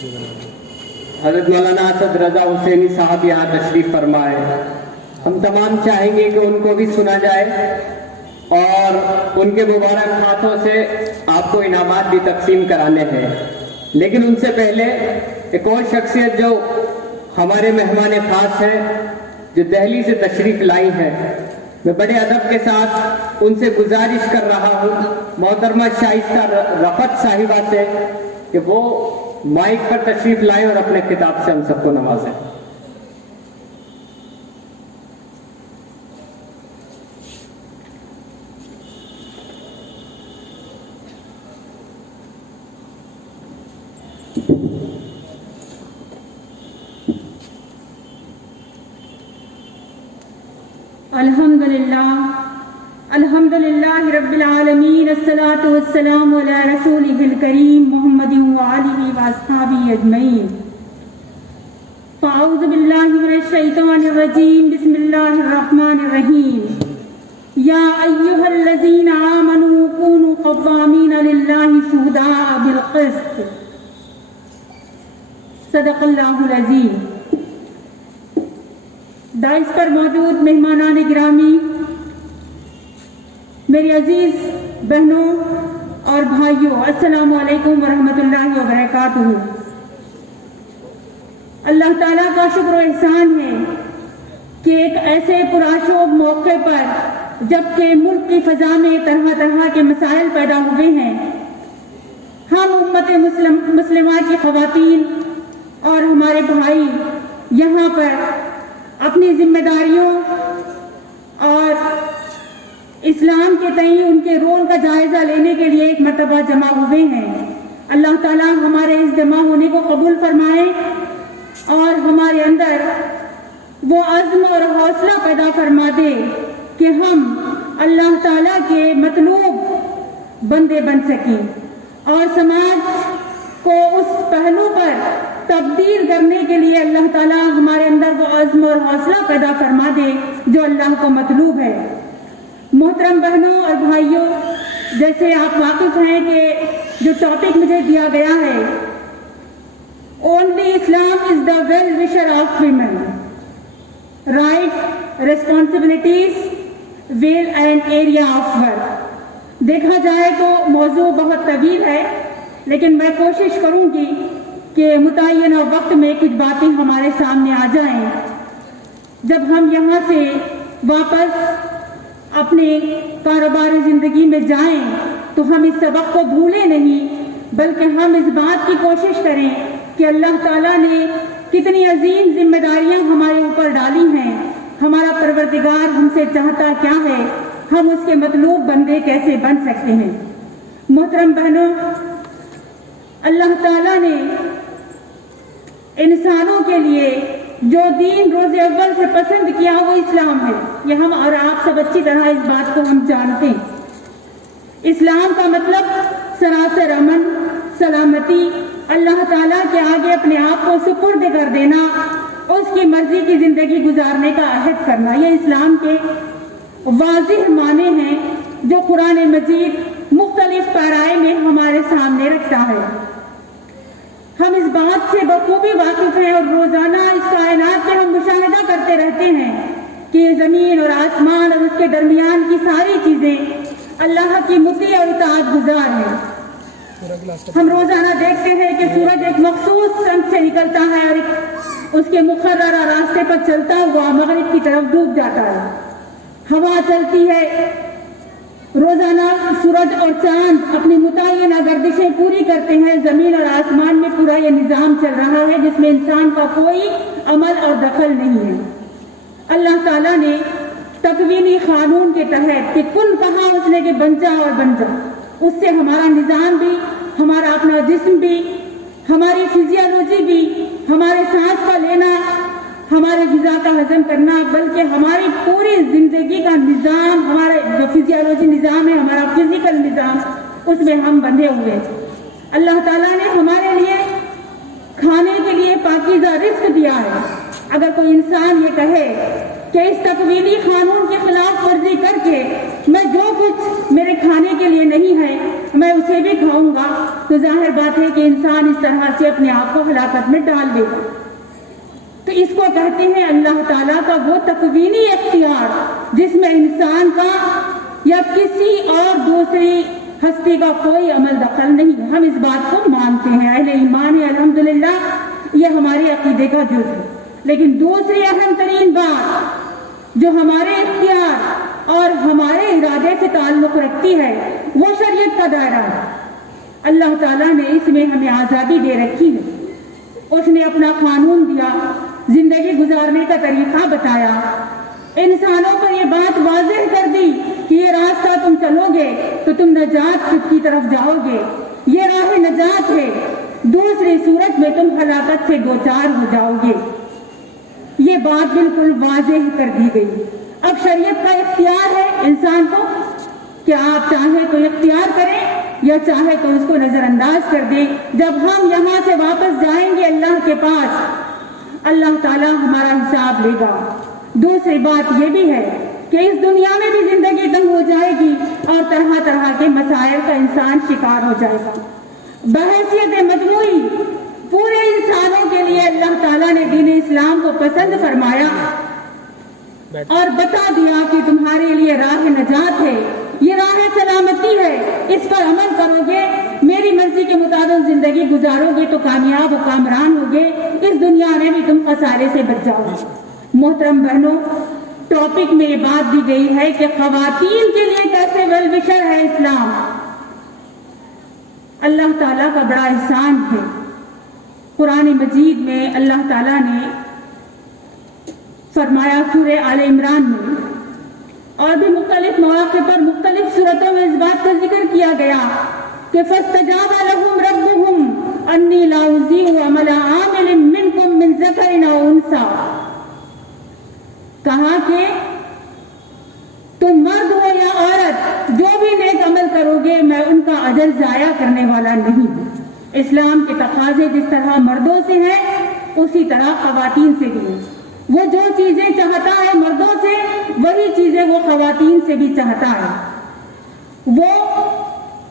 حضرت مولانا اسد رضا حسینی صاحب یہاں تشریف فرمائے. ہم تمام چاہیں گے کہ ان کو بھی سنا جائے اور ان کے مبارک ہاتھوں سے آپ کو انعامات بھی تقسیم کرانے ہیں. لیکن ان سے پہلے ایک اور شخصیت جو ہمارے مہمان خاص ہیں، جو دہلی سے تشریف لائی ہیں، میں بڑے ادب کے ساتھ ان سے گزارش کر رہا ہوں محترمہ شائستہ رفعت صاحبہ سے کہ وہ مائک پر تشریف لائیں اور اپنے خطاب سے ہم سب کو نوازیں. الحمدللہ رب العالمین، الصلاۃ والسلام علی رسولہ الکریم محمد وآلہ واصحابہ اجمعین. فاعوذ باللہ من الشیطان الرجیم، بسم اللہ الرحمن الرحیم. یا ایھا الذین آمنوا کونوا قوامین للہ شہداء بالقسط. صدق اللہ العظیم. دائس پر موجود مہمانان گرامی، میری عزیز بہنوں اور بھائیوں، السلام علیکم ورحمۃ اللہ وبرکاتہ. اللہ تعالیٰ کا شکر و احسان ہے کہ ایک ایسے پرآشوب موقع پر جبکہ ملک کی فضا میں طرح طرح کے مسائل پیدا ہوئے ہیں، ہم امت مسلمہ کی خواتین اور ہمارے بھائی یہاں پر اپنی ذمہ داریوں اور اسلام کے تئیں ان کے رول کا جائزہ لینے کے لیے ایک مرتبہ جمع ہوئے ہیں. اللہ تعالیٰ ہمارے اس جمع ہونے کو قبول فرمائے اور ہمارے اندر وہ عزم اور حوصلہ پیدا فرما دے کہ ہم اللہ تعالیٰ کے مطلوب بندے بن سکیں اور سماج کو اس پہلو پر تبدیل کرنے کے لیے اللہ تعالیٰ ہمارے اندر وہ عزم اور حوصلہ پیدا فرما دے جو اللہ کو مطلوب ہے. محترم بہنوں اور بھائیوں، جیسے آپ واقف ہیں کہ جو ٹاپک مجھے دیا گیا ہے، only Islam is the well wisher of women, rights, responsibilities, well and area of work. دیکھا جائے تو موضوع بہت طویل ہے، لیکن میں کوشش کروں گی کہ متعینہ وقت میں کچھ باتیں ہمارے سامنے آ جائیں. جب ہم یہاں سے واپس اپنے کاروباری زندگی میں جائیں تو ہم اس سبق کو بھولیں نہیں، بلکہ ہم اس بات کی کوشش کریں کہ اللہ تعالیٰ نے کتنی عظیم ذمہ داریاں ہمارے اوپر ڈالی ہیں، ہمارا پروردگار ہم سے چاہتا کیا ہے، ہم اس کے مطلوب بندے کیسے بن سکتے ہیں. محترم بہنوں، اللہ تعالیٰ نے انسانوں کے لیے جو دین روز اول سے پسند کیا وہ اسلام ہے. یہ ہم اور آپ سب اچھی طرح اس بات کو ہم جانتے ہیں. اسلام کا مطلب سراسر امن، سلامتی، اللہ تعالیٰ کے آگے اپنے آپ کو سپرد کر دینا، اس کی مرضی کی زندگی گزارنے کا عہد کرنا، یہ اسلام کے واضح معنی ہیں جو قرآن مجید مختلف پیرائے میں ہمارے سامنے رکھتا ہے. ہم اس بات سے بخوبی واقف ہیں اور روزانہ اس کائنات میں ہم مشاہدہ کرتے رہتے ہیں کہ یہ زمین اور آسمان اور اس کے درمیان کی ساری چیزیں اللہ کی مطیع اور اطاعت گزار ہیں. ہم روزانہ دیکھتے ہیں کہ سورج ایک مخصوص سمت سے نکلتا ہے اور اس کے مقررہ راستے پر چلتا ہوا مغرب کی طرف ڈوب جاتا ہے. ہوا چلتی ہے، روزانہ سورج اور چاند اپنی متعینہ گردشیں پوری کرتے ہیں. زمین اور آسمان میں پورا یہ نظام چل رہا ہے جس میں انسان کا کوئی عمل اور دخل نہیں ہے. اللہ تعالیٰ نے تکوینی قانون کے تحت کہ کن کہا اس نے کہ بن جا اور بن جا، اس سے ہمارا نظام بھی، ہمارا اپنا جسم بھی، ہماری فزیالوجی بھی، ہمارے سانس کا لینا، ہمارے غذا کا ہضم کرنا، بلکہ ہماری پوری زندگی کا نظام، ہمارا جو فزیالوجی نظام ہے، ہمارا فزیکل نظام، اس میں ہم بندھے ہوئے. اللہ تعالیٰ نے ہمارے لیے کھانے کے لیے پاکیزہ رزق دیا ہے. اگر کوئی انسان یہ کہے کہ اس تکوینی قانون کی خلاف ورزی کر کے میں جو کچھ میرے کھانے کے لیے نہیں ہے میں اسے بھی کھاؤں گا، تو ظاہر بات ہے کہ انسان اس طرح سے اپنے آپ کو ہلاکت میں ڈال دے گا۔ تو اس کو کہتے ہیں اللہ تعالیٰ کا وہ تکوینی اختیار جس میں انسان کا یا کسی اور دوسری ہستی کا کوئی عمل دخل نہیں۔ ہم اس بات کو مانتے ہیں، اہل ایمان ہے الحمدللہ، یہ ہمارے عقیدے کا جز ہے۔ لیکن دوسری اہم ترین بات جو ہمارے اختیار اور ہمارے ارادے سے تعلق رکھتی ہے وہ شریعت کا دائرہ ہے۔ اللہ تعالیٰ نے اس میں ہمیں آزادی دے رکھی ہے، اس نے اپنا قانون دیا، زندگی گزارنے کا طریقہ بتایا، انسانوں پر یہ بات واضح کر دی کہ یہ راستہ تم چلو گے تو تم نجات کی طرف جاؤ گے، یہ راہ نجات ہے، دوسری صورت میں تم ہلاکت سے دوچار ہو جاؤ گے۔ یہ بات بالکل واضح کر دی گئی۔ اب شریعت کا اختیار ہے انسان کو کہ آپ چاہے تو اختیار کریں یا چاہے تو اس کو نظر انداز کر دیں۔ جب ہم یہاں سے واپس جائیں گے اللہ کے پاس، اللہ تعالیٰ ہمارا حساب لے گا۔ دوسری بات یہ بھی ہے کہ اس دنیا میں بھی زندگی تنگ ہو جائے گی اور طرح طرح کے مسائل کا انسان شکار ہو جائے گا۔ بحیثیت مجموعی پورے انسانوں کے لیے اللہ تعالیٰ نے دین اسلام کو پسند فرمایا اور بتا دیا کہ تمہارے لیے راہ نجات ہے، یہ راہ سلامتی ہے، اس پر عمل کرو گے، میری مرضی کے مطابق زندگی گزارو گے تو کامیاب و کامران ہوگے، اس دنیا میں بھی تم خسارے سے بچ جاؤ گے۔ محترم بہنوں، ٹاپک میں یہ بات دی گئی ہے کہ خواتین کے لیے کیسے ویلوشر ہے اسلام۔ اللہ تعالیٰ کا بڑا احسان ہے، قرآن مجید میں اللہ تعالیٰ نے فرمایا سورہ آل عمران میں اور بھی مختلف مواقع پر مختلف صورتوں میں اس بات کا ذکر کیا گیا کہ فَاسْتَجَابَ لَهُمْ رَبُّهُمْ أَنِّي لَا أُضِيعُ عَمَلَ عَامِلٍ مِّنكُم مِّن ذَكَرٍ أَوْ أُنثَىٰ، کہا کہ تم مرد ہو یا عورت جو بھی نیک عمل کرو گے میں ان کا اجر ضائع کرنے والا نہیں ہوں۔ اسلام کے تقاضے جس طرح مردوں سے ہیں اسی طرح خواتین سے بھی ہیں۔ وہ جو چیزیں چاہتا ہے مردوں سے وہی چیزیں وہ خواتین سے بھی چاہتا ہے۔ وہ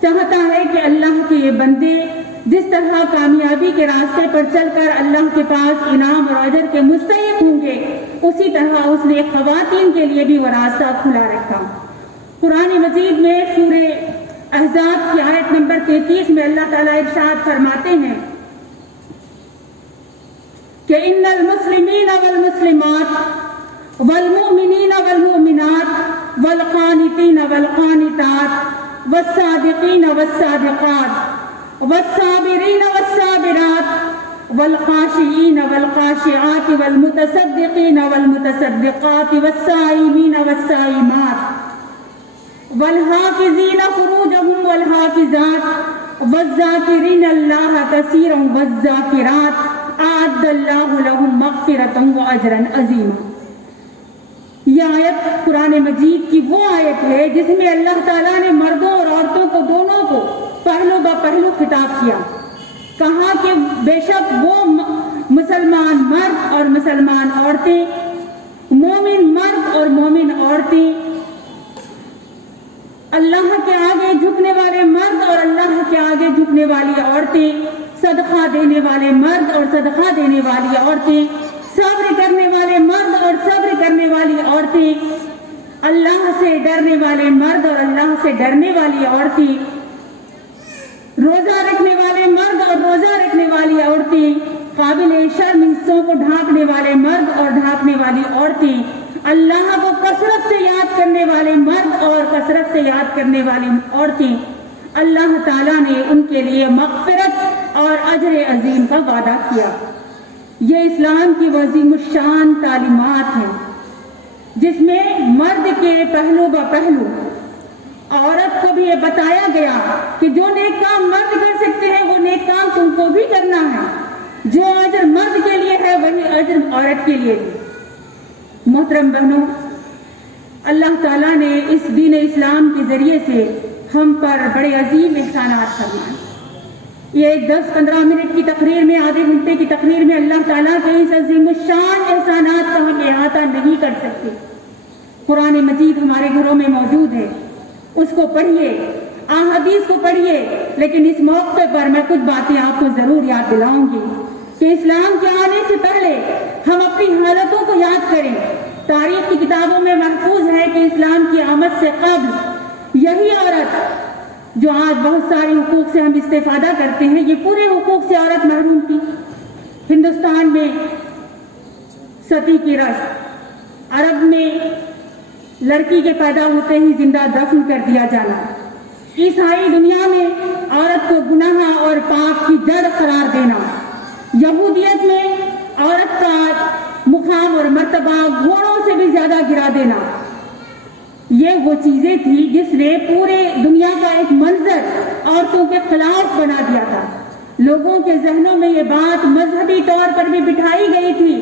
چاہتا ہے کہ اللہ کے یہ بندے جس طرح کامیابی کے راستے پر چل کر اللہ کے پاس انعام اور اجر کے مستحق ہوں گے، اسی طرح اس نے خواتین کے لیے بھی وہ راستہ کھلا رکھا۔ قرآن مجید میں سورہ احزاب کی آیت نمبر 33 میں اللہ تعالیٰ ارشاد فرماتے ہیں کہ ان المسلمین والمسلمات والمؤمنین والمؤمنات والقانتین والقانتات والصادقین والصادقات والصابرین والصابرات والخاشعین والخاشعات والمتصدقین والمتصدقات والصائمین والصائمات والحافظین فروجهم والحافظات والذاکرین اللہ کثیرا والذاکرات اعد اللہ لهم مغفرۃ واجرا عظیما۔ یہ آیت قرآن مجید کی وہ آیت ہے جس میں اللہ تعالیٰ نے مردوں اور عورتوں کو دونوں کو پہلو با پہلو خطاب کیا، کہا کہ بے شک وہ مسلمان مرد اور مسلمان عورتیں، مومن مرد اور مومن عورتیں، اللہ کے آگے جھکنے والے مرد اور اللہ کے آگے جھکنے والی عورتیں، صدقہ دینے والے مرد اور صدقہ دینے والی عورتیں، صبر کرنے والے مرد اور صبر کرنے والی عورتیں، اللہ سے ڈرنے والے مرد اور اللہ سے ڈرنے والی عورتیں، روزہ رکھنے والے مرد اور روزہ رکھنے والی عورتیں، قابل شرم حصوں کو ڈھانپنے والے مرد اور ڈھانپنے والی عورتیں، اللہ کو کثرت سے یاد کرنے والے مرد اور کثرت سے یاد کرنے والی عورتیں، اللہ تعالیٰ نے ان کے لیے مغفرت اور اجر عظیم کا وعدہ کیا۔ یہ اسلام کی عظیم الشان تعلیمات ہیں جس میں مرد کے پہلو با پہلو عورت کو بھی یہ بتایا گیا کہ جو نیک کام مرد کر سکتے ہیں وہ نیک کام تم کو بھی کرنا ہے، جو اجر مرد کے لیے ہے وہی اجر عورت کے لیے بھی۔ محترم بہنوں، اللہ تعالیٰ نے اس دین اسلام کے ذریعے سے ہم پر بڑے عظیم احسانات فرمائے۔ ये 10-15 मिनट की तकरीर में, आधे घंटे की तकरीर में अल्लाह ताला के इस अज़ीमुश्शान एहसानात का हम अहाता नहीं कर सकते। कुरान मजीद हमारे घरों में मौजूद है, उसको पढ़िए, हदीस को पढ़िए। लेकिन इस मौके पर मैं कुछ बातें आपको जरूर याद दिलाऊंगी कि इस्लाम के आने से पहले हम अपनी हालतों को याद करें। तारीख की किताबों में महफूज है कि इस्लाम की आमद से कब्ल यही औरत जो आज बहुत सारे हुकूक से हम इस्तेफादा करते हैं, ये पूरे हुकूक से औरत महरूम थी। हिंदुस्तान में सती की रस्म, अरब में लड़की के पैदा होते ही जिंदा दफन कर दिया जाना, ईसाई दुनिया में औरत को गुनाह और पाप की जड़ करार देना, यहूदियत में औरत का मुकाम और मर्तबा घोड़ों से भी ज्यादा गिरा देना, ये वो चीजें थी जिसने पूरे दुनिया का एक मंजर औरतों के खिलाफ बना दिया था। लोगों के जहनों में ये बात मजहबी तौर पर भी बिठाई गई थी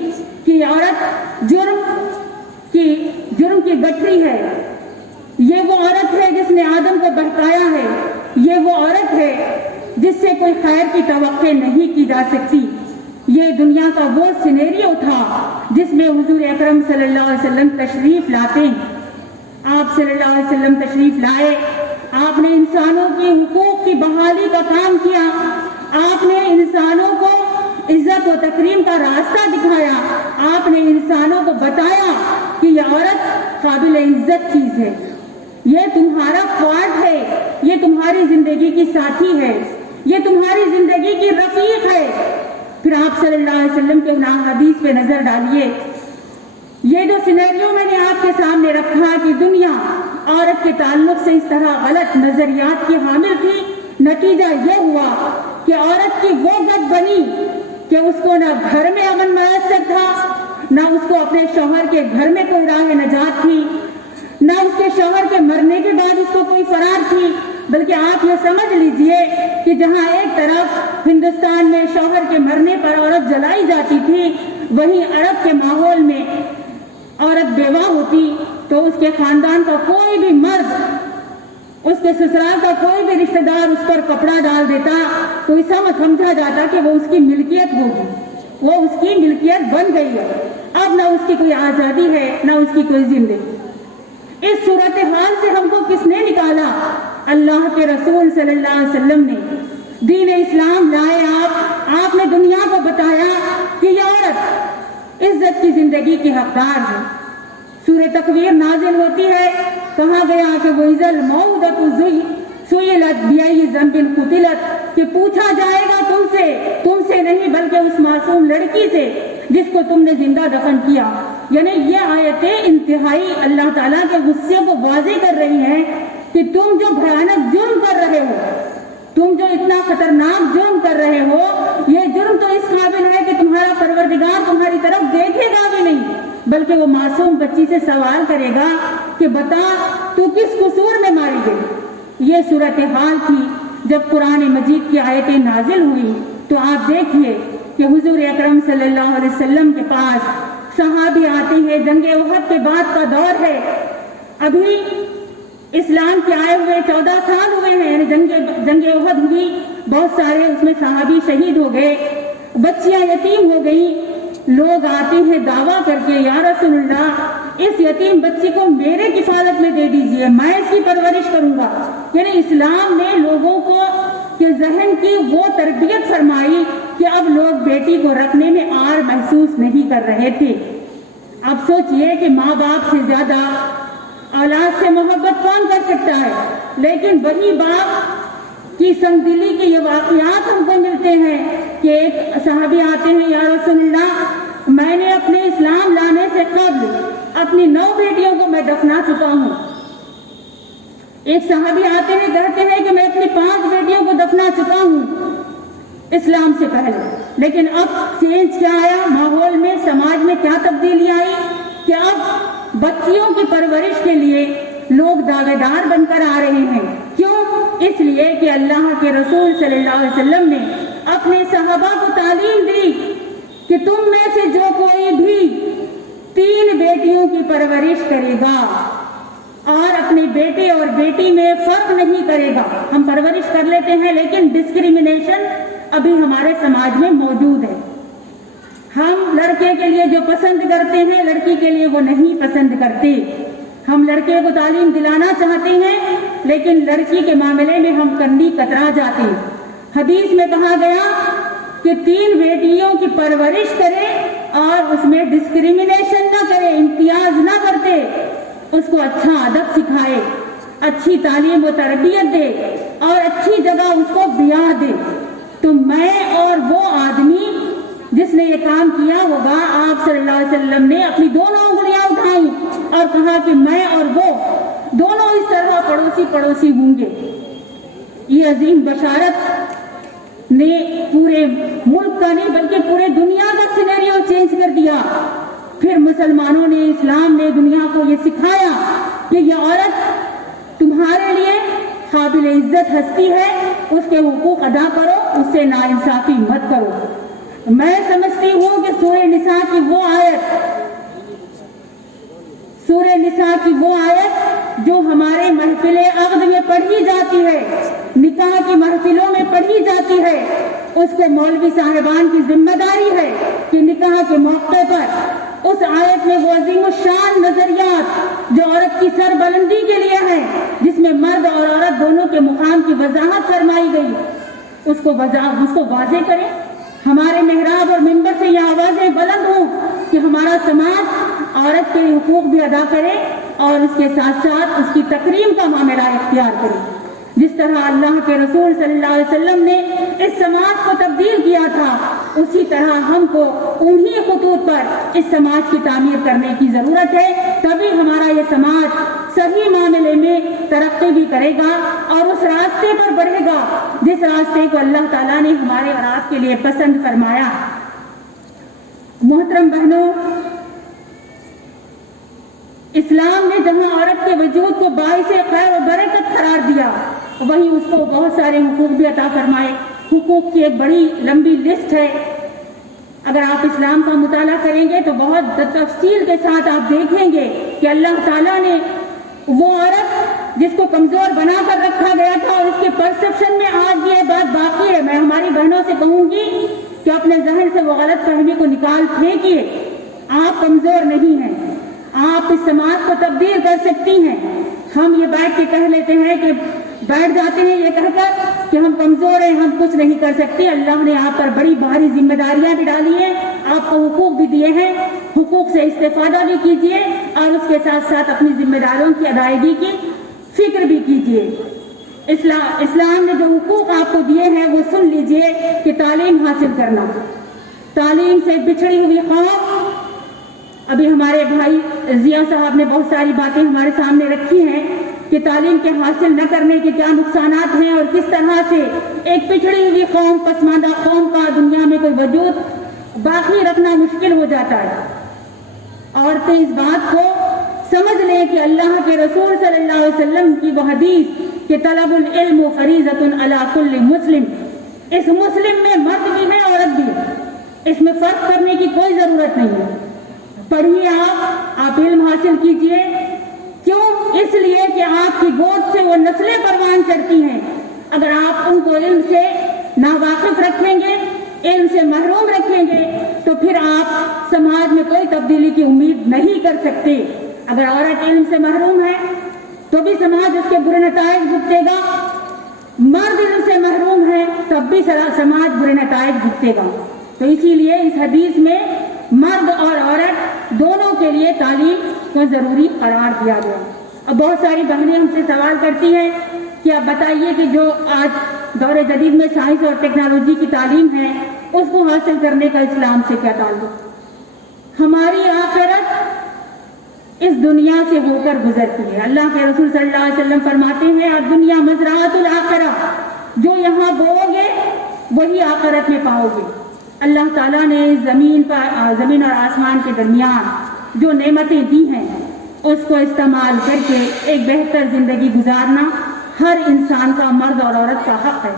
कि औरत जुर्म की गठरी है, ये वो औरत है जिसने आदम को बहकाया है, ये वो औरत है जिससे कोई खैर की तवक्को नहीं की जा सकती। ये दुनिया का वो सिनेरियो था जिसमें हुजूर अकरम सल्लल्लाहु अलैहि वसल्लम तशरीफ लाते हैं। आप सल्लल्लाहु अलैहि वसल्लम तशरीफ लाए, आपने इंसानों की हुकूक की बहाली का काम किया, आपने इंसानों को इज्जत और तकरीम का रास्ता दिखाया, आपने इंसानों को बताया कि यह औरत काबिल इज्जत चीज है, ये तुम्हारा ख्वाब है, ये तुम्हारी जिंदगी की साथी है, ये तुम्हारी जिंदगी की रफीक है। फिर आप सल्लल्लाहु अलैहि वसल्लम के हदीस पे नजर डालिए। ये जो सिनेरियो मैंने आपके सामने रखा कि दुनिया औरत के ताल्लुक से इस तरह गलत नजरियात की हामिल थी, नतीजा ये हुआ कि औरत की वो गद बनी कि उसको ना घर में अमन मयसर था, ना उसको अपने शौहर के घर में कोई राह नजात थी, ना उसके शौहर के मरने के बाद उसको कोई फरार थी। बल्कि आप ये समझ लीजिए कि जहां एक तरफ हिंदुस्तान में शौहर के मरने पर औरत जलाई जाती थी, वहीं अरब के माहौल में औरत बेवा होती तो उसके खानदान का कोई भी मर्द, उसके ससुराल का कोई भी रिश्तेदार उस पर कपड़ा डाल देता तो ऐसा समझा जाता कि वो उसकी मिल्कियत होगी, वो उसकी मिल्कियत बन गई है, अब ना उसकी कोई आजादी है ना उसकी कोई जिंदगी। इस सूरत हाल से हमको किसने निकाला? अल्लाह के रसूल सल्लल्लाहु अलैहि वसल्लम ने दीन इस्लाम लाए। आपने दुनिया को बताया कि यह औरत इज्जत की जिंदगी की हकदार है। सूरह तकवीर नाजिल होती है, कहा गया कि वो इज़ल मौदतु सुइलत बिअय्यि ज़ंबिन कुतिलत, कि पूछा जाएगा तुमसे नहीं बल्कि उस मासूम लड़की से जिसको तुमने जिंदा दफन किया। यानी ये आयतें इंतहाई अल्लाह ताला के गुस्से को वाज़ेह कर रही हैं कि तुम जो भयानक जुर्म कर रहे हो, तुम जो इतना खतरनाक जुर्म कर रहे हो, ये जुर्म तो इस काबिल है कि तुम्हारा परवरदिगार तुम्हारी तरफ देखेगा भी नहीं, बल्कि वो मासूम बच्ची से सवाल करेगा कि बता तू किस कसूर में मारी गई। ये सूरत हाल थी जब कुरान मजीद की आयतें नाजिल हुई। तो आप देखिए कि हुजूर अकरम सल्लल्लाहु अलैहि वसल्लम के पास सहाबी आते हैं, जंगे उहद के बाद का दौर है, अभी इस्लाम के आए हुए 14 साल हुए हैं, जंगे उहद हुई, बहुत सारे उसमें सहाबी शहीद हो गए, बच्चियां यतीम हो गई। लोग आते हैं दावा करके, या रसूलुल्लाह इस यतीम बच्ची को मेरे किफालत में दे दीजिए, मैं इसकी परवरिश करूंगा। यानी इस्लाम ने लोगों को के जहन की वो तरबियत फरमाई कि अब लोग बेटी को रखने में आर महसूस नहीं कर रहे थे। अब सोचिए कि माँ बाप से ज्यादा औलाद से मोहब्बत कौन कर सकता है, लेकिन वही बाप की संगदिली के ये वाकयात हमको मिलते हैं कि एक सहाबी आते हैं, या रसूलल्लाह मैंने अपने इस्लाम लाने से कब्ल अपनी 9 बेटियों को मैं दफना चुका हूँ। एक सहाबी आते हैं, कहते हैं कि मैं अपनी 5 बेटियों को दफना चुका हूँ इस्लाम से पहले। लेकिन अब चेंज क्या आया माहौल में, समाज में क्या तब्दीली आई कि अब बच्चियों की परवरिश के लिए लोग दावेदार बनकर आ रहे हैं। क्यों? इसलिए कि अल्लाह के रसूल सल्लल्लाहु अलैहि वसल्लम ने अपने सहाबा को तालीम दी कि तुम में से जो कोई भी 3 बेटियों की परवरिश करेगा, اور اپنے بیٹے اور بیٹی میں فرق نہیں کرے گا. ہم پرورش کر لیتے ہیں لیکن ڈسکریمنیشن ابھی ہمارے سماج میں موجود ہے. ہم لڑکے کے لیے جو پسند کرتے ہیں لڑکی کے لیے وہ نہیں پسند کرتے. ہم لڑکے کو تعلیم دلانا چاہتے ہیں لیکن لڑکی کے معاملے میں ہم کنڈی کترا جاتے ہیں. حدیث میں کہا گیا کہ 3 بیٹیوں کی پرورش کرے اور اس میں ڈسکریمنیشن نہ کرے، امتیاز نہ کرتے، اس کو اچھا ادب سکھائے، اچھی تعلیم و تربیت دے اور اچھی جگہ اس کو بیاہ دے. تو میں اور وہ آدمی جس نے یہ کام کیا ہوگا، آپ صلی اللہ علیہ وسلم نے اپنی دونوں انگلیاں اٹھائیں اور کہا کہ میں اور وہ دونوں اس طرح پڑوسی پڑوسی ہوں گے. یہ عظیم بشارت نے پورے ملک کا نہیں بلکہ پورے دنیا کا سینیریو چینج کر دیا. پھر مسلمانوں نے، اسلام نے دنیا کو یہ سکھایا کہ یہ عورت تمہارے لیے قابل عزت ہستی ہے، اس کے حقوق ادا کرو، اس سے ناانصافی مت کرو. میں سمجھتی ہوں کہ سورہ نساء کی وہ آیت جو ہمارے محفل عقد میں پڑھی جاتی ہے، نکاح کی محفلوں میں پڑھی جاتی ہے، اس کو مولوی صاحبان کی ذمہ داری ہے کہ نکاح کے موقع پر اس آیت میں وہ عظیم الشان نظریات جو عورت کی سر بلندی کے لیے ہیں، جس میں مرد اور عورت دونوں کے مقام کی وضاحت فرمائی گئی، اس کو واضح کریں. ہمارے محراب اور منبر سے یہ آوازیں بلند ہوں کہ ہمارا سماج عورت کے حقوق بھی ادا کرے اور اس کے ساتھ ساتھ اس کی تکریم کا معاملہ اختیار کرے. جس طرح اللہ کے رسول صلی اللہ علیہ وسلم نے اس سماج کو تبدیل کیا تھا، اسی طرح ہم کو انہی خطوط پر اس سماج کی تعمیر کرنے کی ضرورت ہے. تبھی ہمارا یہ سماج صحیح معاملے میں ترقی بھی کرے گا اور اس راستے پر بڑھے گا جس راستے کو اللہ تعالیٰ نے ہمارے اور آپ کے لیے پسند فرمایا. محترم بہنوں، اسلام نے جہاں عورت کے وجود کو باعث خیر و برکت قرار دیا، وہیں اس کو بہت سارے حقوق بھی عطا فرمائے. حقوق کی ایک بڑی لمبی لسٹ ہے. اگر آپ اسلام کا مطالعہ کریں گے تو بہت تفصیل کے ساتھ آپ دیکھیں گے کہ اللہ تعالیٰ نے وہ عورت جس کو کمزور بنا کر رکھا گیا تھا اور اس کے پرسپشن میں آج یہ بات باقی ہے. میں ہماری بہنوں سے کہوں گی کہ اپنے ذہن سے وہ غلط فہمی کو نکال پھینکیے. آپ کمزور نہیں ہیں، آپ اس سماج کو تبدیل کر سکتی ہیں. ہم یہ بیٹھ کے کہہ لیتے ہیں کہ بیٹھ جاتے ہیں یہ کہہ کر کہ ہم کمزور ہیں، ہم کچھ نہیں کر سکتے. اللہ نے آپ پر بڑی بھاری ذمہ داریاں بھی ڈالی ہیں، آپ کو حقوق بھی دیے ہیں. حقوق سے استفادہ بھی کیجیے اور اس کے ساتھ ساتھ اپنی ذمہ داریوں کی ادائیگی کی فکر بھی کیجیے. اسلام نے جو حقوق آپ کو دیے ہیں وہ سن لیجیے کہ تعلیم حاصل کرنا، تعلیم سے بچھڑی ہوئی قوم. ابھی ہمارے بھائی ضیاء صاحب نے بہت ساری باتیں ہمارے سامنے رکھی ہیں کہ تعلیم کے حاصل نہ کرنے کے کیا نقصانات ہیں اور کس طرح سے ایک پچھڑی ہوئی قوم، پسماندہ قوم کا دنیا میں کوئی وجود باقی رکھنا مشکل ہو جاتا ہے. عورتیں اس بات کو سمجھ لیں کہ اللہ کے رسول صلی اللہ علیہ وسلم کی وہ حدیث کہ طلب العلم فریضۃ علی کل مسلم، اس مسلم میں مرد بھی ہے عورت بھی ہے، اس میں فرق کرنے کی کوئی ضرورت نہیں ہے. پڑھیے، آپ علم حاصل کیجئے. کیوں؟ اس لیے کہ آپ کی گود سے وہ نسلیں پروان چڑھتی ہیں. اگر آپ ان کو علم سے ناواقف رکھیں گے، علم سے محروم رکھیں گے تو پھر آپ سماج میں کوئی تبدیلی کی امید نہیں کر سکتے. اگر عورت علم سے محروم ہے تو بھی سماج اس کے برے نتائج بھگتے گا، مرد علم سے محروم ہے تب بھی سماج برے نتائج بھگتے گا. تو اسی لیے اس حدیث میں مرد اور عورت دونوں کے لیے تعلیم کو ضروری قرار دیا گیا. اب بہت ساری بہنیں ہم سے سوال کرتی ہیں کہ اب بتائیے کہ جو آج دور جدید میں سائنس اور ٹیکنالوجی کی تعلیم ہے اس کو حاصل کرنے کا اسلام سے کیا تعلق؟ ہماری آخرت اس دنیا سے ہو کر گزرتی ہے. اللہ کے رسول صلی اللہ علیہ وسلم فرماتے ہیں الدنیا مزرعۃ الآخرہ، جو یہاں بوؤ گے وہی آخرت میں پاؤ گے. اللہ تعالیٰ نے زمین اور آسمان کے درمیان جو نعمتیں دی ہیں اس کو استعمال کر کے ایک بہتر زندگی گزارنا ہر انسان کا، مرد اور عورت کا حق ہے.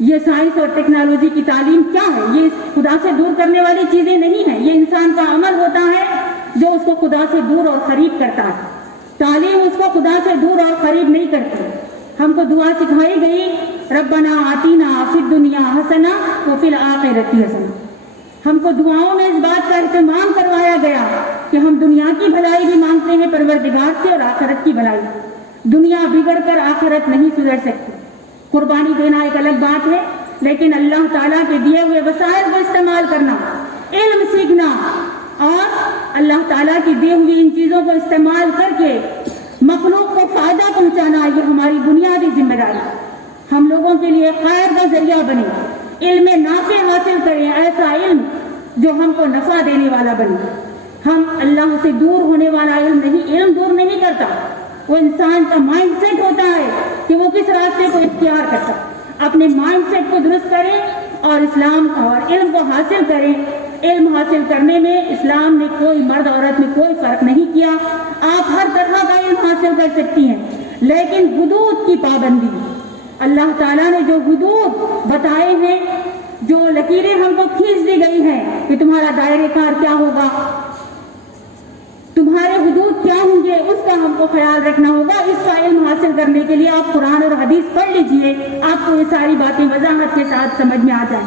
یہ سائنس اور ٹیکنالوجی کی تعلیم کیا ہے؟ یہ خدا سے دور کرنے والی چیزیں نہیں ہیں. یہ انسان کا عمل ہوتا ہے جو اس کو خدا سے دور اور قریب کرتا ہے. तालीम उसको खुदा से दूर और करीब नहीं करती। हमको दुआ सिखाई गई, रब्बना आतीना फिद दुनिया हसना व फिल आखिरती हसना। हमको दुआओं में इस बात का एहतमाम करवाया गया कि हम दुनिया की भलाई भी मांगते हैं परवरदिगार से और आखिरत की भलाई। दुनिया बिगड़ कर आखिरत नहीं सुधर सकती। कुर्बानी देना एक अलग बात है, लेकिन अल्लाह ताला के दिए हुए वसाइल को इस्तेमाल करना, इल्म सीखना और अल्लाह ताला की दी हुई इन चीज़ों को इस्तेमाल करके मखलूक को फायदा पहुंचाना, ये हमारी बुनियादी जिम्मेदारी। हम लोगों के लिए खैर का जरिया बने, इल्म नाफे हासिल करें, ऐसा इल्म जो हमको नफा देने वाला बने। हम अल्लाह से दूर होने वाला इल्म नहीं, इल्म दूर नहीं करता, वो इंसान का माइंड सेट होता है कि वो किस रास्ते को इख्तियार करता। अपने माइंड सेट को दुरुस्त करें और इस्लाम और इल्म को हासिल करें। इल्म हासिल करने में इस्लाम ने कोई मर्द औरत में कोई फर्क नहीं किया। आप हर तरह का इल्म हासिल कर सकती हैं, लेकिन हुदूद की पाबंदी, अल्लाह ताला ने जो हुदूद बताए हैं, जो लकीरें हमको खींच दी गई हैं कि तुम्हारा दायरे कार क्या होगा, तुम्हारे हुदूद क्या होंगे, उसका हमको ख्याल रखना होगा। इसका इल्म हासिल करने के लिए आप कुरान और हदीस पढ़ लीजिए, आपको ये सारी बातें वजाहत के साथ समझ में आ जाए।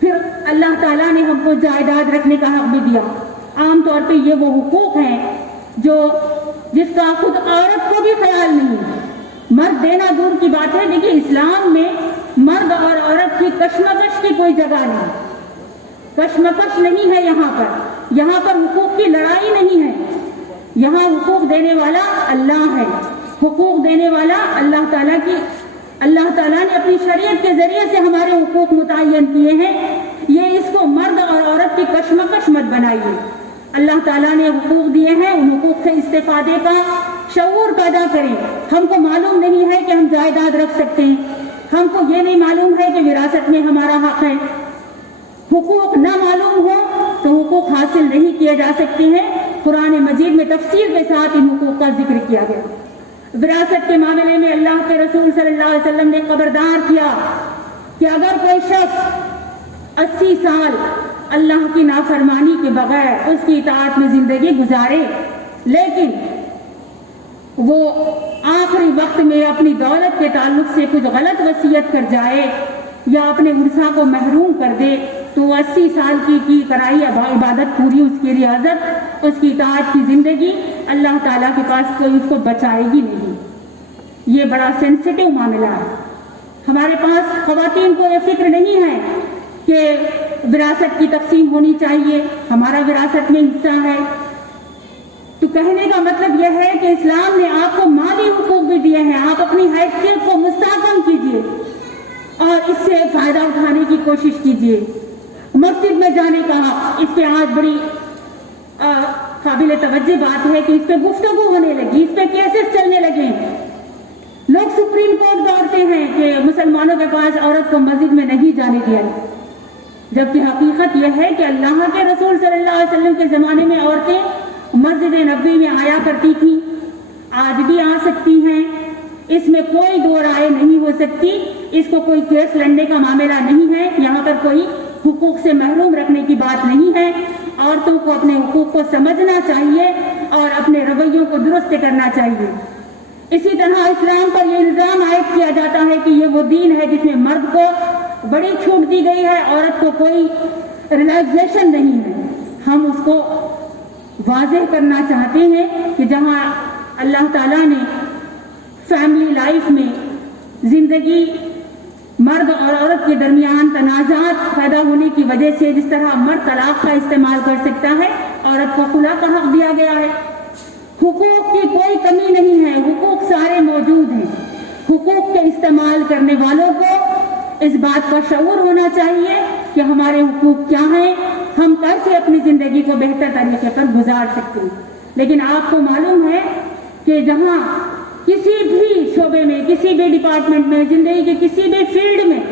फिर अल्लाह ताला ने हमको जायदाद रखने का हक भी दिया। आमतौर पे ये वो हुकूक हैं जो जिसका खुद औरत को भी ख्याल नहीं है। मर्द देना दूर की बात है। देखिए, इस्लाम में मर्द और औरत की कशमकश की कोई जगह नहीं, कशमकश नहीं है। यहाँ पर हुकूक की लड़ाई नहीं है। यहाँ हुकूक देने वाला अल्लाह है। हुकूक देने वाला अल्लाह ताला ने अपनी शरीयत के जरिए से हमारे हुकूक मुतय्यन किए हैं। ये इसको मर्द और औरत की कशमकश मत बनाइए। अल्लाह ताला ने हुकूक दिए हैं, उन हुकूक से इस्तेफादे का शऊर पैदा करें। हमको मालूम नहीं है कि हम जायदाद रख सकते हैं, हमको ये नहीं मालूम है कि विरासत में हमारा हक है। हुकूक ना मालूम हो तो हुकूक हासिल नहीं किए जा सकते हैं। कुरान मजीद में तफसीर के साथ इन हुकूक का जिक्र किया गया। विरासत के मामले में अल्लाह के रसूल सल्लल्लाहु अलैहि वसल्लम ने खबरदार किया कि अगर कोई शख्स 80 साल अल्लाह की नाफरमानी के बगैर उसकी इताअत में जिंदगी गुजारे, लेकिन वो आखिरी वक्त में अपनी दौलत के ताल्लुक से कुछ गलत वसीयत कर जाए या अपने उर्सा को महरूम कर दे, तो 80 साल की कराई इबादत पूरी, उसकी रियाजत, उसकी इताअत की जिंदगी अल्लाह ताला के पास कोई उसको बचाएगी नहीं। ये बड़ा सेंसिटिव मामला है। हमारे पास खवातीन को ये फिक्र नहीं है कि विरासत की तकसीम होनी चाहिए, हमारा विरासत में हिस्सा है। तो कहने का मतलब यह है कि इस्लाम ने आपको माली हुकूक भी दिए हैं। आप अपनी हैसियत को मुस्तहकम कीजिए और इससे फायदा उठाने की कोशिश कीजिए। मस्जिद में जाने का, इस पे आज बड़ी काबिल तवज्जो बात है कि इस पे गुफ्तगू होने लगी, इस पे केसेस चलने लगे। लोग सुप्रीम कोर्ट दौड़ते हैं कि मुसलमानों के पास औरत को मस्जिद में नहीं जाने दिया, जबकि हकीकत यह है कि अल्लाह के रसूल सल्लल्लाहु अलैहि वसल्लम के ज़माने में औरतें मस्जिद नबवी में आया करती थी, आज भी आ सकती हैं। इसमें कोई दो राय नहीं हो सकती। इसको कोई केस लड़ने का मामला नहीं है। यहाँ पर कोई हुकूक से महरूम रखने की बात नहीं है। औरतों को अपने हुकूक को समझना चाहिए और अपने रवैयों को दुरुस्त करना चाहिए। इसी तरह इस्लाम पर यह इल्ज़ाम आयद किया जाता है कि ये वो दीन है जिसमें मर्द को बड़ी छूट दी गई है, औरत को कोई रिलैक्सेशन नहीं है। हम उसको वाज़ेह करना चाहते हैं कि जहाँ अल्लाह ताला ने फैमिली लाइफ में जिंदगी मर्द और औरत के दरमियान तनाज़ात पैदा होने की वजह से जिस तरह मर्द तलाक का इस्तेमाल कर सकता है, औरत को खुला का हक दिया गया है। हुकूक की कोई कमी नहीं है, हुकूक सारे मौजूद हैं। हुकूक के इस्तेमाल करने वालों को इस बात का शऊर होना चाहिए कि हमारे हुकूक क्या हैं, हम कैसे अपनी जिंदगी को बेहतर तरीके पर गुजार सकते हैं। लेकिन आपको मालूम है कि जहाँ किसी भी शोबे में, किसी भी डिपार्टमेंट में, जिंदगी के किसी भी फील्ड में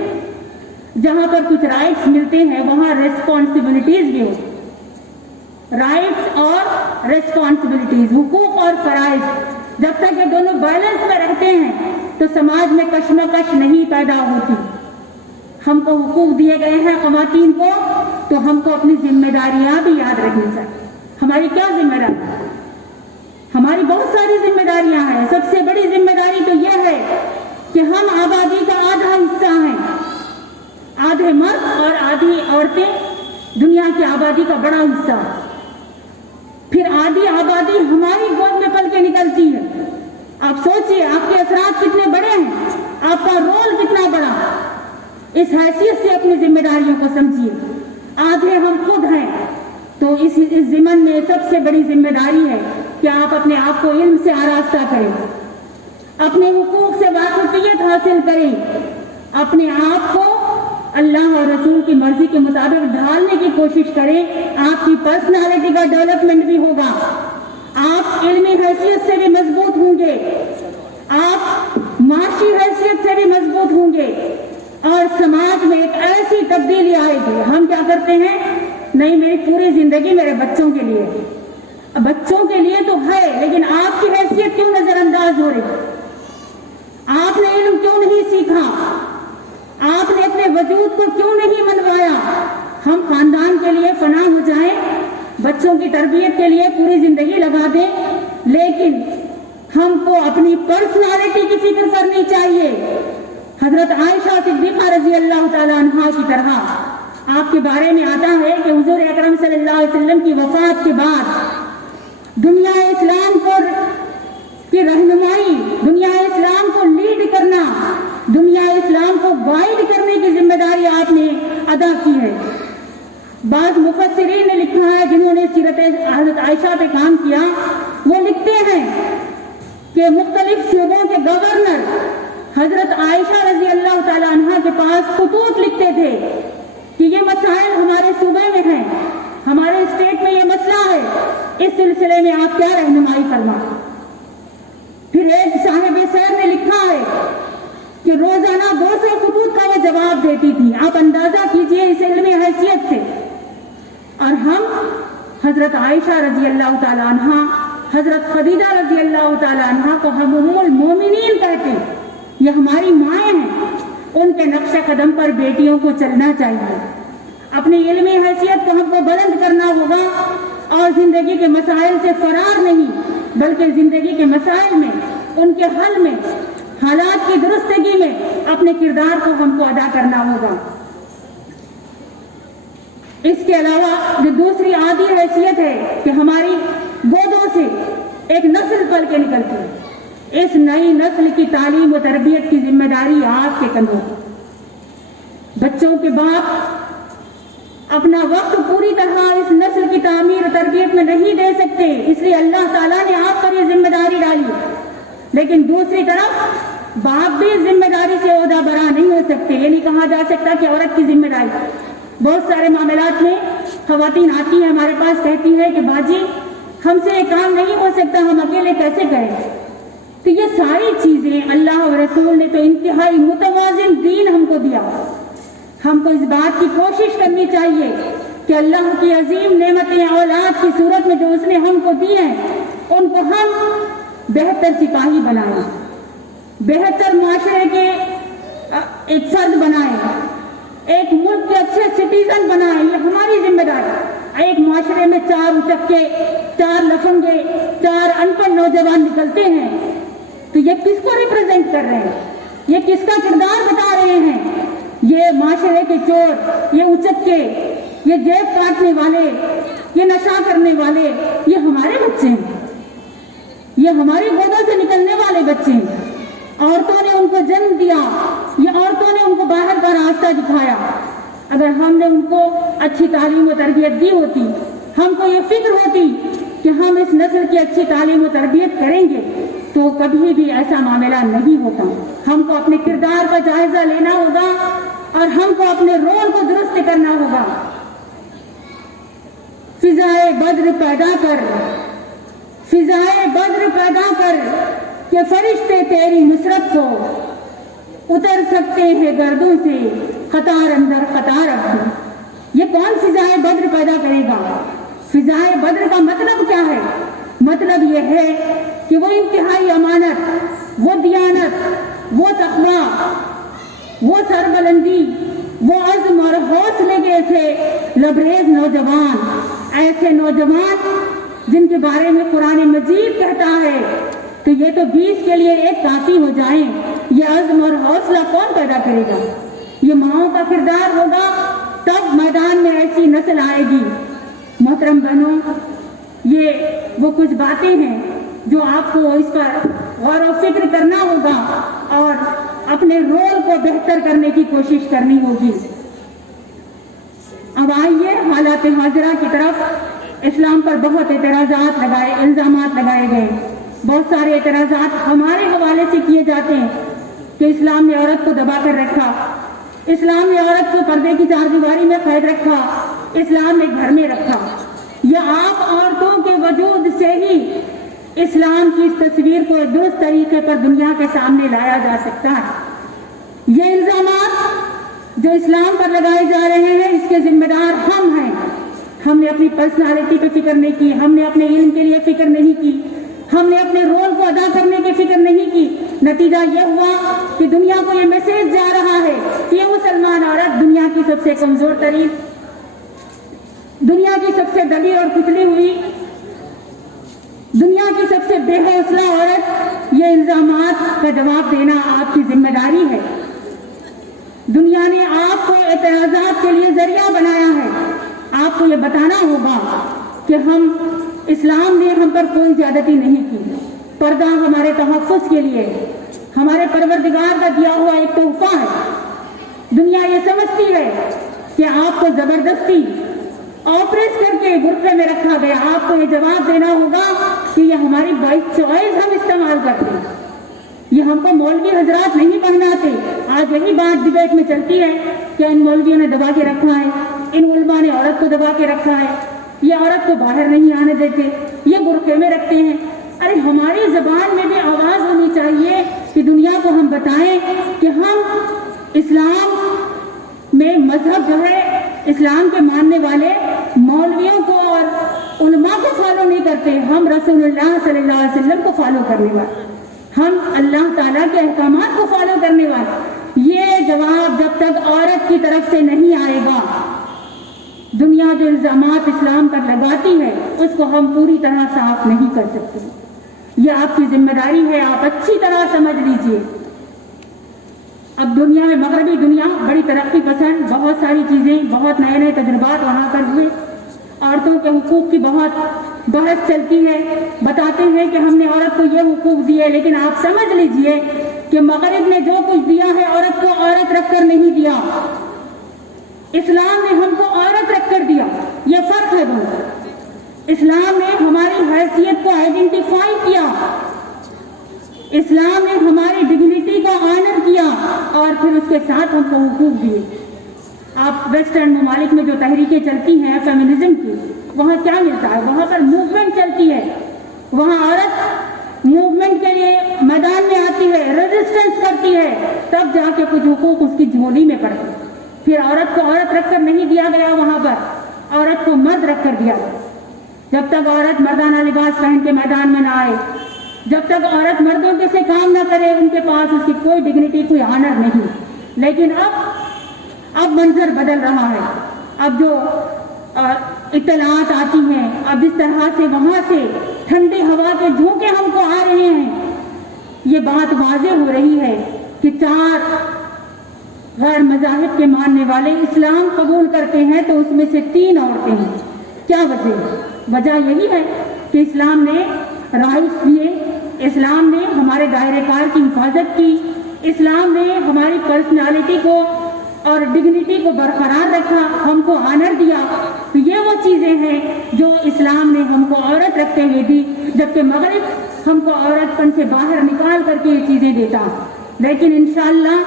जहाँ पर कुछ राइट्स मिलते हैं, वहाँ रेस्पॉन्सिबिलिटीज भी होती हैं। राइट्स और रेस्पॉन्सिबिलिटीज, हुकूक और फराइज, जब तक ये दोनों बैलेंस में रहते हैं तो समाज में कशमकश नहीं पैदा होती। हमको हुकूक दिए गए हैं ख़वातीन को, तो हमको अपनी जिम्मेदारियां भी याद रखनी चाहिए। हमारी क्या जिम्मेदारी? ہماری بہت ساری ذمہ داریاں ہیں. سب سے بڑی ذمہ داری تو یہ ہے کہ ہم آبادی کا آدھا حصہ ہیں. آدھے مرد اور آدھی عورتیں دنیا کی آبادی کا بڑا حصہ. پھر آدھی آبادی ہماری گود میں پل کے نکلتی ہے. آپ سوچئے آپ کے اثرات کتنے بڑے ہیں, آپ کا رول کتنا بڑا. اس حیثیت سے اپنی ذمہ داریوں کو سمجھیے. آدھے ہم خود ہیں, تو اس ضمن میں سب سے بڑی ذمہ داری ہے کہ آپ اپنے آپ کو علم سے آراستہ کریں, اپنے حقوق سے واقفیت حاصل کریں, اپنے آپ کو اللہ اور رسول کی مرضی کے مطابق ڈھالنے کی کوشش کریں. آپ کی پرسنالٹی کا ڈیولپمنٹ بھی ہوگا, آپ علمی حیثیت سے بھی مضبوط ہوں گے, آپ معاشی حیثیت سے بھی مضبوط ہوں گے, اور سماج میں ایک ایسی تبدیلی آئے گی. ہم کیا کرتے ہیں, نہیں میری پوری زندگی میرے بچوں کے لیے. بچوں کے لیے تو ہے, لیکن آپ کی حیثیت کیوں نظر انداز ہو رہی؟ آپ نے علم کیوں نہیں سیکھا؟ آپ نے اپنے وجود کو کیوں نہیں منوایا؟ ہم خاندان کے لیے فنا ہو جائیں, بچوں کی تربیت کے لیے پوری زندگی لگا دیں, لیکن ہم کو اپنی پرسنالٹی کی فکر کرنی چاہیے. حضرت عائشہ صدیقہ رضی اللہ تعالی عنہا کی طرح آپ کے بارے میں آتا ہے کہ حضور اکرم صلی اللہ علیہ وسلم کی وفات کے بعد دنیا اسلام کی رہنمائی, دنیا اسلام کو لیڈ کرنا, دنیا اسلام کو گائیڈ کرنے کی ذمہ داری آپ نے ادا کی ہے. بعض مفسرین نے لکھا ہے, جنہوں نے سیرت حضرت عائشہ پہ کام کیا, وہ لکھتے ہیں کہ مختلف صوبوں کے گورنر حضرت عائشہ رضی اللہ تعالی عنہا کے پاس خطوط لکھتے تھے کہ یہ مسائل ہمارے صوبے میں ہیں, ہمارے اسٹیٹ میں یہ مسئلہ ہے, اس سلسلے میں آپ کیا رہنمائی فرمائیں. پھر ایک صاحب سیر نے لکھا ہے کہ روزانہ 200 خطوط کا وہ جواب دیتی تھی. آپ اندازہ کیجئے اس علمی حیثیت سے. اور ہم حضرت عائشہ رضی اللہ تعالی عنہا, حضرت خدیجہ رضی اللہ تعالی عنہا کو ہم ام المومنین کہتے ہیں. یہ ہماری مائیں ہیں, ان کے نقش قدم پر بیٹیوں کو چلنا چاہیے. اپنی علمی حیثیت کو ہم کو بلند کرنا ہوگا, اور زندگی کے مسائل سے فرار نہیں, بلکہ زندگی کے مسائل میں, ان کے حل میں, حالات کی درستگی میں اپنے کردار کو ہم کو ادا کرنا ہوگا. اس کے علاوہ جو دوسری عادی حیثیت ہے کہ ہماری گودوں سے ایک نسل پل کے نکلتی ہے. اس نئی نسل کی تعلیم و تربیت کی ذمہ داری آپ کے کندھوں پر. بچوں کے باپ اپنا وقت پوری طرح اس نسل کی تعمیر و تربیت میں نہیں دے سکتے, اس لیے اللہ تعالیٰ نے آپ پر یہ ذمہ داری ڈالی. لیکن دوسری طرف باپ بھی ذمہ داری سے عہدہ برا نہیں ہو سکتے. یہ نہیں کہا جا سکتا کہ عورت کی ذمہ داری. بہت سارے معاملات میں خواتین آتی ہیں ہمارے پاس, کہتی ہے کہ باجی ہم سے یہ کام نہیں ہو سکتا, ہم اکیلے کیسے کریں. تو یہ ساری چیزیں اللہ اور رسول نے تو انتہائی متوازن دین ہم کو دیا. ہم کو اس بات کی کوشش کرنی چاہیے کہ اللہ کی عظیم نعمتیں اولاد کی صورت میں جو اس نے ہم کو دی ہیں, ان کو ہم بہتر سپاہی بنائیں, بہتر معاشرے کے ایک فرد بنائیں, ایک ملک کے اچھے سٹیزن بنائیں. یہ ہماری ذمہ داری. ایک معاشرے میں 4 اچکے, 4 لفنگے, 4 ان پڑھ نوجوان نکلتے ہیں, تو یہ کس کو ریپرزینٹ کر رہے ہیں, یہ کس کا کردار بتا رہے ہیں. یہ معاشرے کے چور, یہ اچکے, یہ جیب کاٹنے والے, یہ نشہ کرنے والے, یہ ہمارے بچے ہیں, یہ ہماری گودوں سے نکلنے والے بچے ہیں. عورتوں نے ان کو جنم دیا, یہ عورتوں نے ان کو باہر کا راستہ دکھایا. اگر ہم نے ان کو اچھی تعلیم و تربیت دی ہوتی, ہم کو یہ فکر ہوتی کہ ہم اس نسل کی اچھی تعلیم و تربیت کریں گے, تو کبھی بھی ایسا معاملہ نہیں ہوتا. ہم کو اپنے کردار کا جائزہ لینا ہوگا, اور ہم کو اپنے رول کو درست کرنا ہوگا. فضائے بدر پیدا کر, فضائے بدر پیدا کر کہ فرشتے تیری نصرت کو اتر سکتے ہیں گردوں سے, قطار اندر قطار رکھ. یہ کون فضائے بدر پیدا کرے گا؟ فضائے بدر کا مطلب کیا ہے؟ مطلب یہ ہے کہ وہ انتہائی امانت, وہ دیانت, وہ تقویٰ, وہ سربلندی, وہ عزم اور حوصلے کے تھے لبریز نوجوان, ایسے نوجوان जिन के बारे में कुरान मजीद कहता है, तो ये तो 20 के लिए एक काफी हो जाएं। ये अज़्म और हौसला कौन पैदा करेगा? ये माओं का किरदार होगा, तब मैदान में ऐसी नस्ल आएगी। मोहतरम बहनों, ये वो कुछ बातें हैं जो आपको इस पर गौर व फिक्र करना होगा और अपने रोल को बेहतर करने की कोशिश करनी होगी। अब आइए हालात हाजिरा की तरफ। इस्लाम पर बहुत इल्जामात लगाए गए। बहुत सारे एतराज़ात हमारे हवाले से किए जाते हैं कि इस्लाम ने औरत को दबा कर रखा, इस्लाम ने औरत को पर्दे की चारदीवारी में कैद रखा, इस्लाम ने घर में रखा। यह आप औरतों के वजूद से ही इस्लाम की इस तस्वीर को दुरुस्त तरीके पर दुनिया के सामने लाया जा सकता है। ये इल्जामात जो इस्लाम पर लगाए जा रहे हैं, इसके जिम्मेदार हम हैं। हमने अपनी पर्सनालिटी पे फिक्र नहीं की, हमने अपने इल्म के लिए फिक्र नहीं की, हमने अपने रोल को अदा करने की फिक्र नहीं की। नतीजा ये हुआ कि दुनिया को ये मैसेज जा रहा है कि ये मुसलमान औरत दुनिया की सबसे कमजोर तरीन, दुनिया की सबसे दबी और कुचली हुई, दुनिया की सबसे बेहौसला औरत। ये इल्जामात का जवाब देना आपकी जिम्मेदारी है। दुनिया ने आपको एतराज़ात के लिए जरिया बनाया है। आपको ये बताना होगा कि इस्लाम ने हम पर कोई ज्यादती नहीं की। पर्दा हमारे तहफ़्फ़ुज़ के लिए हमारे परवरदिगार का दिया हुआ एक तोहफा है। दुनिया ये समझती है कि आपको जबरदस्ती ऑपरेट करके गुर्फे में रखा गया। आपको ये जवाब देना होगा कि ये हमारी बाई चॉइस हम इस्तेमाल करते हैं, ये हमको मौलवी हजरात नहीं पहनाते। आज यही बात डिबेट में चलती है कि इन मौलवियों ने दबा के रखा है, इन उलमा ने औरत को दबा के रखा है, ये औरत को बाहर नहीं आने देते, ये गुर्फे में रखते हैं। अरे हमारी ज़बान में भी आवाज़ होनी चाहिए कि दुनिया को हम बताएं कि हम इस्लाम में मजहब जो है, इस्लाम के मानने वाले मौलवियों को और उलमा को फॉलो नहीं करते, हम रसूलुल्लाह सल्लल्लाहु अलैहि वसल्लम को फॉलो करने वाले, हम अल्लाह ताला के अहकामात को फॉलो करने वाले। ये जवाब जब तक औरत की तरफ से नहीं आएगा, दुनिया जो इल्जामात इस्लाम पर लगाती है उसको हम पूरी तरह साफ नहीं कर सकते। ये आपकी जिम्मेदारी है, आप अच्छी तरह समझ लीजिए। अब दुनिया में, मगरबी दुनिया बड़ी तरक्की पसंद, बहुत सारी चीज़ें, बहुत नए नए तजुर्बात वहाँ पर हुए, औरतों के हुकूक की बहुत बहस चलती है। बताते हैं कि हमने औरत को ये हुकूक दिए, लेकिन आप समझ लीजिए कि मगरिब ने जो कुछ दिया है औरत को औरत रखकर नहीं दिया, इस्लाम ने हमको औरत रखकर दिया। ये फर्क है दोनों। इस्लाम ने हमारी हैसियत को आइडेंटिफाई किया, इस्लाम ने हमारी डिग्निटी का ऑनर किया और फिर उसके साथ हमको हुकूक दिए। आप वेस्टर्न ममालिक में जो तहरीकें चलती हैं फेमिनिज्म की, वहाँ क्या मिलता है? वहाँ पर मूवमेंट चलती है, वहाँ औरत मूवमेंट के लिए मैदान में आती है, रेजिस्टेंस करती है, तब जाके कुछ हुकूक उसकी झोली में पड़ते हैं। फिर औरत को औरत रखकर नहीं दिया गया, वहाँ पर औरत को मर्द रखकर दिया गया। जब तक औरत मर्दाना लिबास पहन के मैदान में ना आए, जब तक औरत मर्दों के से काम ना करे, उनके पास उसकी कोई डिग्निटी, कोई ऑनर नहीं। लेकिन अब मंजर बदल रहा है। अब जो इत्तलात आती हैं, अब इस तरह से वहाँ से ठंडी हवा के झोंके हमको आ रहे हैं, ये बात वाज़ेह हो रही है कि 4 गैर मज़ाहिब के मानने वाले इस्लाम कबूल करते हैं, तो उसमें से 3 औरतें हैं। क्या वजह यही है कि इस्लाम ने राइट्स दिए, इस्लाम ने हमारे दायरेकार की हिफाजत की, इस्लाम ने हमारी पर्सनालिटी को और डिग्निटी को बरकरार रखा, हमको ऑनर दिया। तो ये वो चीज़ें हैं जो इस्लाम ने हमको औरत रखते हुए दी, जबकि मगरिब हमको औरतपन से बाहर निकाल करके ये चीज़ें देता। लेकिन इंशाअल्लाह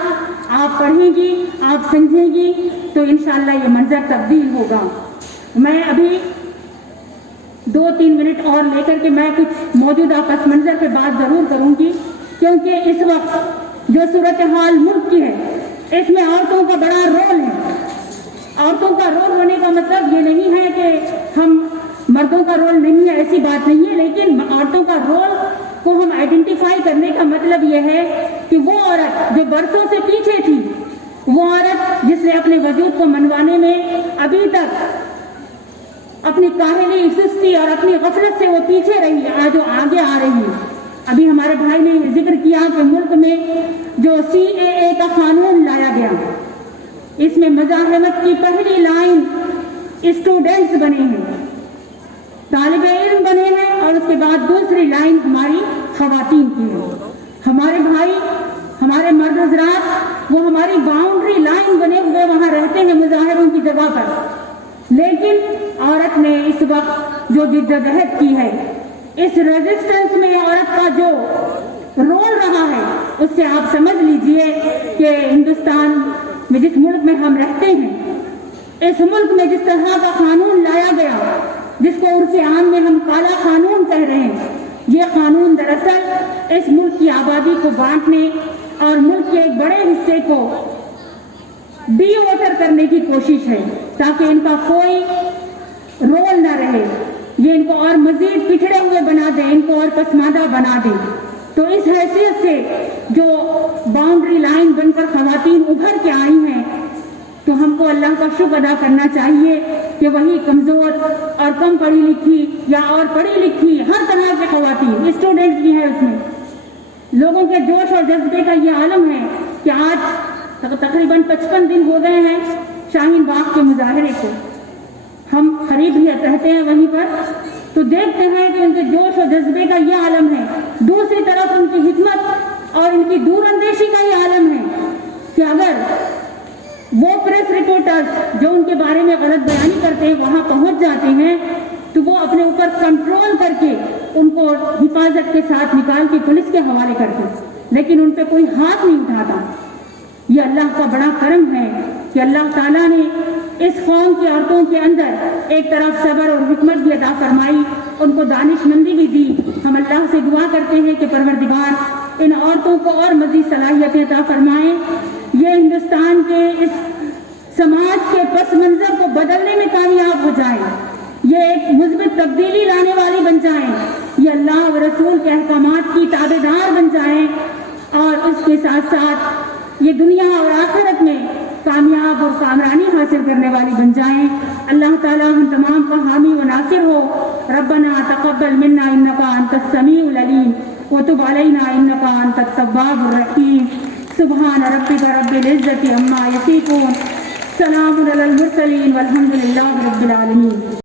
आप पढ़ेंगी, आप समझेंगी, तो इंशाअल्लाह ये मंजर तब्दील होगा। मैं अभी 2-3 मिनट और लेकर के मैं कुछ मौजूदा पस मंजर पे बात ज़रूर करूँगी, क्योंकि इस वक्त जो सूरत हाल मुल्क की है, इसमें औरतों का बड़ा रोल है। औरतों का रोल होने का मतलब ये नहीं है कि हम मर्दों का रोल नहीं है, ऐसी बात नहीं है, लेकिन औरतों का रोल को हम आइडेंटिफाई करने का मतलब ये है कि वो औरत जो बरसों से पीछे थी, वो औरत जिसने अपने वजूद को मनवाने में अभी तक अपनी काहली, सुस्ती और अपनी गफलत से वो पीछे रही, आज वो आगे आ रही है। अभी हमारे भाई ने जिक्र किया कि मुल्क में जो CAA का कानून लाया गया, इसमें मज़ाहमत की पहली लाइन स्टूडेंट्स बने हैं, तालिबे इल्म बने हैं, और उसके बाद दूसरी लाइन हमारी खवातीन की है। हमारे भाई, हमारे मर्द हज़रात, वो हमारी बाउंड्री लाइन बने हुए वहाँ रहते हैं मुजाहिरों की जगह पर, लेकिन औरत ने इस वक्त जो जिद्दोजहद की है, इस रेजिस्टेंस में औरत का जो रोल रहा है, उससे आप समझ लीजिए कि हिंदुस्तान में, जिस मुल्क में हम रहते हैं, इस मुल्क में जिस तरह का कानून लाया गया, जिसको उर्फ़े आम में हम काला कानून कह रहे हैं, ये कानून दरअसल इस मुल्क की आबादी को बांटने और मुल्क के एक बड़े हिस्से को डी-वोटर करने की कोशिश है, ताकि इनका कोई रोल न रहे, ये इनको और मजीद पिछड़े हुए बना दे, इनको और पसमानदा बना दे। तो इस हैसियत से जो बाउंड्री लाइन बनकर खवातीन उभर के आई हैं, तो हमको अल्लाह का शुक्र अदा करना चाहिए कि वही कमज़ोर और कम पढ़ी लिखी या और पढ़ी लिखी हर तरह के खवातीन, स्टूडेंट्स भी हैं उसमें, लोगों के जोश और जज्बे का ये आलम है कि आज तकरीबन 55 दिन हो गए हैं शाहीन बाग के मुजाहरे को। हम करीब ही रहते हैं वहीं पर, तो देखते हैं कि उनके जोश और जज्बे का ये आलम है। दूसरी तरफ उनकी हिकमत और इनकी दूरअंदेशी का ये आलम है कि अगर वो प्रेस रिपोर्टर्स जो उनके बारे में गलत बयानी करते हैं वहाँ पहुँच जाते हैं, तो वो अपने ऊपर कंट्रोल करके उनको हिफाजत के साथ निकाल के पुलिस के हवाले करते हैं, लेकिन उन पर कोई हाथ नहीं उठाता। ये अल्लाह का बड़ा करम है कि अल्लाह ताला ने इस कौम की औरतों के अंदर एक तरफ सब्र और हिकमत भी अता फरमाई, उनको दानिशमंदी भी दी। हम अल्लाह से दुआ करते हैं कि परवरदिगार इन औरतों को और मज़ीद सलाहियतें अता फरमाएं, ये हिंदुस्तान के इस समाज के पस मंज़र को बदलने में कामयाब हो जाएं, ये एक मुस्बित तब्दीली लाने वाली बन जाएं, ये अल्लाह और रसूल के अहकामात की ताबेदार बन जाएं, और उसके साथ साथ ये दुनिया और आखिरत में कामयाब और कामरानी हासिल करने वाली बन जाएं। अल्लाह ताला हम तमाम का हामी व नासिर हो। रब्बना तक़ब्बल मिन्ना इन्नका अंतस समीउल अलीम व तुब अलैना इन्नका अंतत तव्वाबुर रहीम। सुब्हान रब्बिका रब्बिल इज़्ज़ति अम्मा यसिफून, सलामुन अलल मुरसलीन वल्हम्दुलिल्लाहि रब्बिल आलमीन।